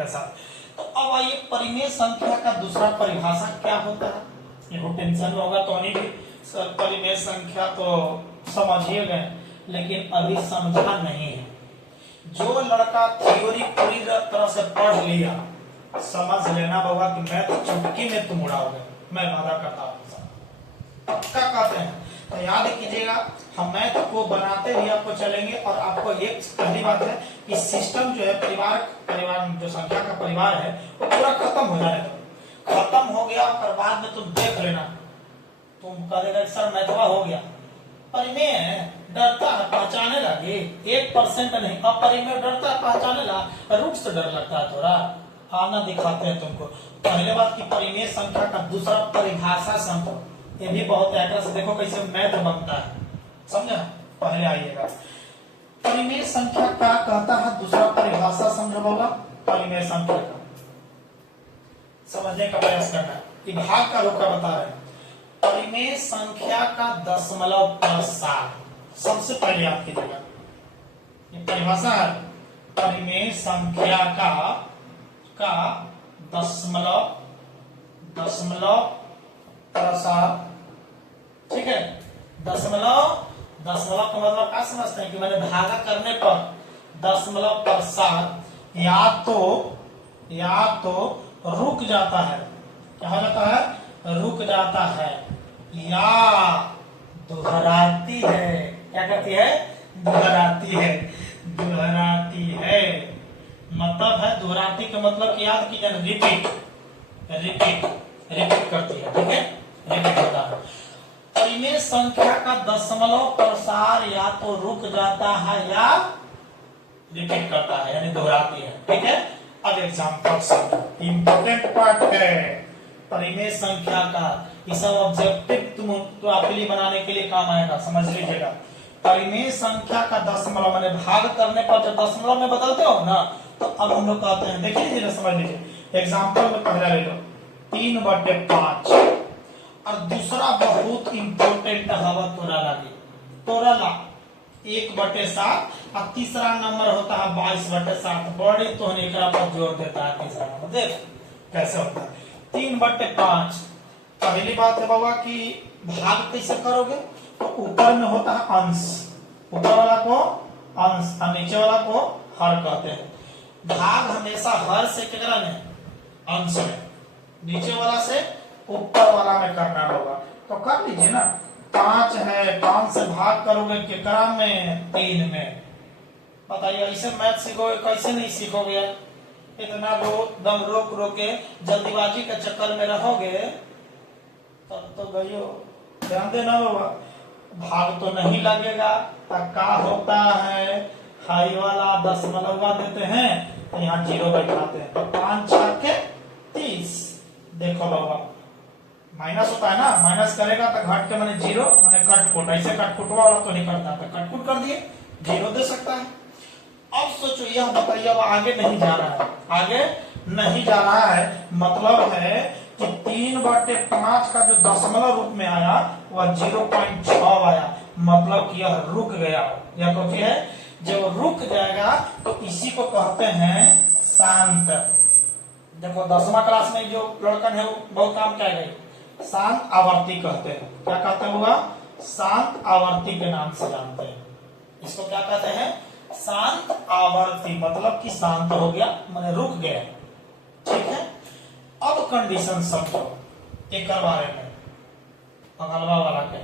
के साथ। तो अब आइए परिमेय संख्या का दूसरा परिभाषा क्या होता है, ये टेंशन में होगा तो नहीं भी सर परिमेय संख्या तो समझिए गए, लेकिन अभी समझा नहीं है। जो लड़का थ्योरी पूरी तरह से पढ़ लिया समझ लेना बाबा कि मैथ चुटकी में तुम उड़ाओगे, मैं वादा करता हूँ पक्का कहते हैं। तो याद कीजिएगा हम मैथ को बनाते भी आपको चलेंगे और आपको एक पहली बात है कि सिस्टम जो है परिवार जो संख्या का परिवार है वो पूरा खत्म हो जाने दो। खत्म हो गया और बाद में तुम देख लेना, तुम कह देगा सर मैथवा हो गया, परिमेय है डरता है पहचाने लगे 1% नहीं, अब परिमेय डरता है पहचाने लगा, रूट से डर लगता है थोड़ा, आना दिखाते हैं तुमको। पहले बात की परिमेय संख्या का दूसरा परिभाषा समझो, ये भी बहुत है, से देखो कैसे मैथ बनता है, समझा। पहले आइएगा परिमेय संख्या का कहता है दूसरा परिभाषा समझो बाबा। परिमेय संख्या का समझने का प्रयास करना है कि भाग का रोका बता रहे हैं। परिमेय संख्या का दशमलव पर सात, सबसे पहले याद कीजिएगा ये परिभाषा है। परिमेय संख्या का दशमलव पर सात, ठीक है। दशमलव का मतलब क्या समझते हैं कि मैंने भागा करने पर दशमलव पर सात या तो रुक जाता है, क्या हो जाता है, रुक जाता है या दोहराती है, क्या करती है, दोहराती है, मतलब है दोहराती का मतलब याद कीजिए रिपीट करती है, ठीक है, रिपीट होता है। परिमेय संख्या का दशमलव प्रसार या तो रुक जाता है या रिपीट करता है, यानी दोहराती है, ठीक है। अब एग्जांपल समझो, इंपॉर्टेंट पार्ट है परिमेय संख्या का, ये सब ऑब्जेक्टिव तुम तो आपके लिए बनाने के लिए काम आएगा, समझ लीजिएगा। परिमेय संख्या का दशमलव मैंने भाग करने पर जब दशमलव में बदलते हो ना, तो अब हम लोग कहते हैं, देख लीजिए समझ लीजिए। एग्जांपल में पहला ले लो 3/5 और दूसरा बहुत इंपॉर्टेंट हवा तोरा ला 1/7 और तीसरा नंबर होता है 22/7। बड़ी तो पर जोर देता है तीसरा नंबर, देख कैसे होता है 3/5। पहली बात है बाबा कि भाग कैसे करोगे, तो ऊपर में होता है अंश, ऊपर वाला को अंश और नीचे वाला को हर कहते हैं। भाग हमेशा हर से केकरा में, अंश में, नीचे वाला से ऊपर वाला में करना होगा। तो कर लीजिए ना, 5 है, 5 से भाग करोगे केकरा में, 3 में। बताइए ऐसे मैथ सीखोगे, कैसे नहीं सीखोगे, इतना दम रोक के जल्दीबाजी के चक्कर में रहोगे तब तो गयो। ध्यान देना बाबा, भाग तो नहीं लगेगा, तब क्या होता है, हाई वाला दशमलव देते हैं तो यहाँ 0 बैठाते हैं, तो 5×6 30। देखो बाबा माइनस होता है ना, माइनस करेगा तो घट के मैंने 0 मैंने कटकुट, ऐसे कटकुटवा वाला तो नहीं करता, तो कटकुट कर दिए 0 दे सकता है। अब सोचो यह बताइए, अब आगे नहीं जा रहा है, मतलब है कि 3/5 का जो दशमलव रूप में आया वह 0.6 आया, मतलब कि यह रुक गया। यह क्योंकि है जब रुक जाएगा तो इसी को कहते हैं शांत। देखो 10वां क्लास में जो लड़कन है वो बहुत काम क्या गई, शांत आवर्ती कहते हैं। क्या कहते हैं हुआ, शांत आवर्ती के नाम से जानते हैं इसको, क्या कहते हैं, शांत आवर्ती, मतलब कि शांत हो गया मैंने रुक गया, ठीक है। अब कंडीशन समझो एक बारे में, अगलवा वाला के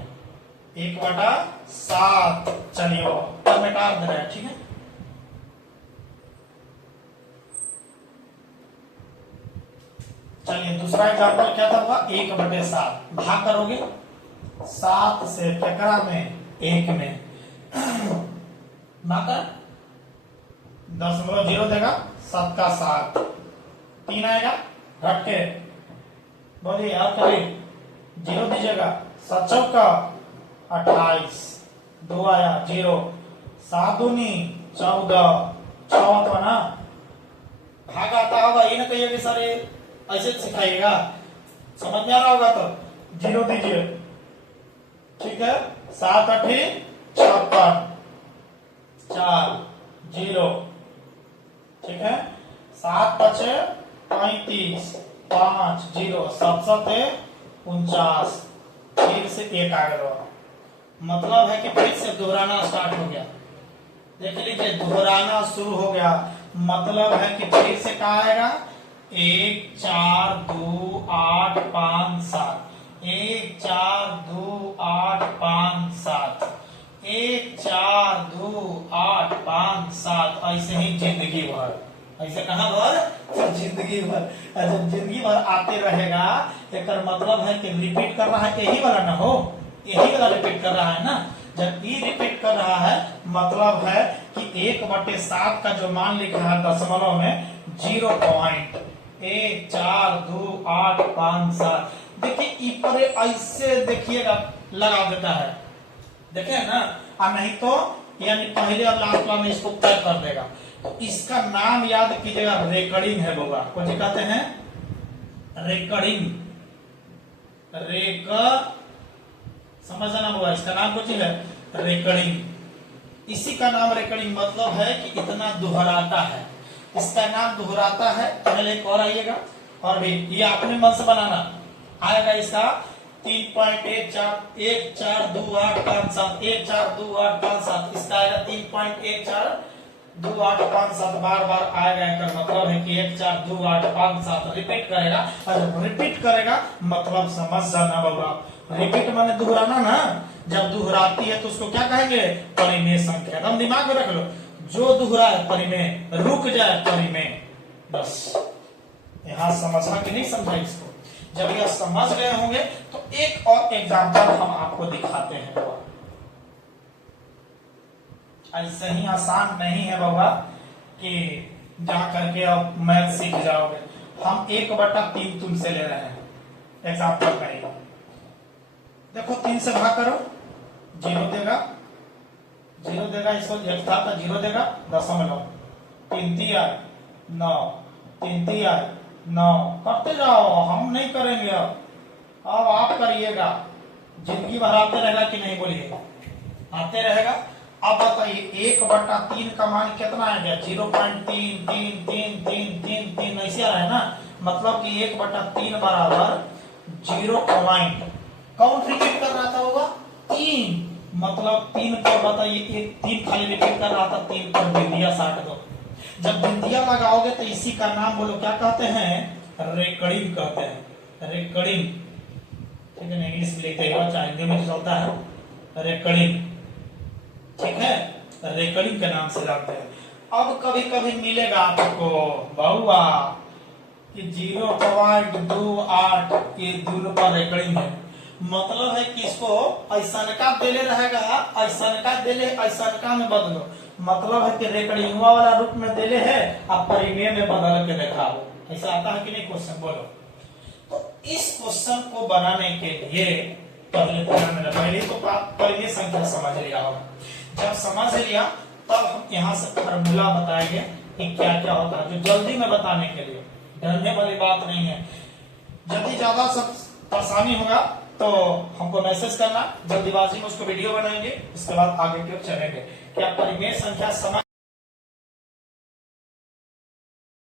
1/7, चलिए मिटा दे रहे हैं, ठीक है। चलिए दूसरा एग्जाम्पल क्या था, हुआ 1/7 भाग करोगे 7 से केकरा में, 1 में, भाग 0.0 देगा, 7 का 7, 3 आएगा घट के, बोलिए यार कभी 0 दीजिएगा, 7 चौका 28, 2 आया 0, 7 दूनी 14, 6 तो ना भाग आता होगा, ये ना कहिए कि सर ऐसे सिखाइएगा, समझ में आ रहा होगा तो 0 दीजिए, ठीक है। 7 8 56, 4 0, ठीक है। 7 पचे 35, 5 0 7 7 49, फिर से 1 आ गया। मतलब है कि फिर से दोहराना स्टार्ट हो गया। देख लीजिए दोहराना शुरू हो गया, मतलब है कि फिर से क्या आएगा 1 4 2 8 5 7, 1 4 2 8 5 7, 1 4 2 8 5 7, ऐसे ही जिंदगी भर। ऐसे कहां भर? जिंदगी भर। जब जिंदगी भर आते रहेगा एक मतलब है कि रिपीट कर रहा है, यही वाला ना हो, यही वाला रिपीट कर रहा है ना। जब ये रिपीट कर रहा है मतलब है कि 1/7 का जो मान लिखा है दशमलव में 0.142857। देखिए पर ऐसे देखिएगा लगा देता है, देखे ना। और नहीं तो यानी पहले और लास्ट वाला में इसको तय कर देगा। तो इसका नाम याद कीजिएगा, रेकॉर्डिंग है होगा। कौन जी कहते हैं? रेकॉर्डिंग। समझना होगा, इसका नाम कुछ है रेकॉर्डिंग। इसी का नाम रेकॉर्डिंग मतलब है कि इतना दोहराता है, इसका नाम दोहराता है। पहले एक और आइएगा, और भी ये अपने मन से बनाना आएगा। इसका 3.14142857, 142857, इसका आएगा 3.142857। बार बार आएगा, इसका मतलब है कि 142857 रिपीट करेगा। और जब रिपीट करेगा मतलब समझ जाना होगा। रिपीट माने दोहराना ना। जब दोहराती है तो उसको क्या कहेंगे? परिमेय संख्या। एकदम दिमाग में रख लो, जो दोहराए परिमेय, रुक जाए परिमेय। बस यहां समझना कि नहीं समझा इसको। जब यह समझ गए होंगे तो एक और एग्जांपल हम आपको दिखाते हैं। ऐसे ही आसान नहीं है बाबा कि जा करके अब मैथ सीख जाओगे। हम 1/3 तुमसे ले रहे हैं एग्जांपल का ही। देखो 3 से भाग करो, 0 देगा, 0 देगा। इसको एक था तो 0 देगा, दशमलव 3 3 9, 3 3 9 करते जाओ, हम नहीं करेंगे। अब आप करिएगा, जिंदगी भर आते रहेगा कि नहीं बोलिए? आते रहेगा। अब बताइए 1/3 का मान कितना आ गया? 0.333333 ऐसे आ रहा है ना। मतलब कि 1/3 बराबर 0 कौन रिपीट कर रहा था होगा? 3। मतलब 3 पर बताइए 3 खाली रिपीट कर रहा था, 3 पर बिंदिया साट दो। जब बिंदिया लगाओगे तो इसी का नाम बोलो क्या कहते हैं? रेकॉर्डिंग कहते हैं। रेकॉर्डिंग, ठीक है ना? इंग्लिश में लिखते हैं, चाहे हिंदी में चलता है रेकॉर्डिंग, ठीक है? रेकॉर्डिंग के नाम से जानते हैं। अब कभी कभी मिलेगा आपको बहुआ कि 0.28 ये दूर पर रेकॉर्डिंग है। मतलब है कि इसको ऐसा का देले रहेगा, ऐसा का देले, ऐसा का में बदलो। मतलब है कि रेकॉर्डिंग वाला रूप में देले है, आप परिमेय में बदल के दिखाओ। ऐसा आता है कि नहीं? क्वेश्चन बोलो। तो इस क्वेश्चन को बनाने के लिए पहले तो पहले संख्या समझ लिया होगा। जब समझ लिया तब हम यहाँ से फार्मूला बताएंगे कि क्या क्या होता है, जो जल्दी में बताने के लिए। डरने वाली बात नहीं है। यदि ज्यादा सब परेशानी होगा तो हमको मैसेज करना, जल्दीबाजी में उसको वीडियो बनाएंगे, उसके बाद आगे की ओर चलेंगे। क्या परिमेय संख्या समझ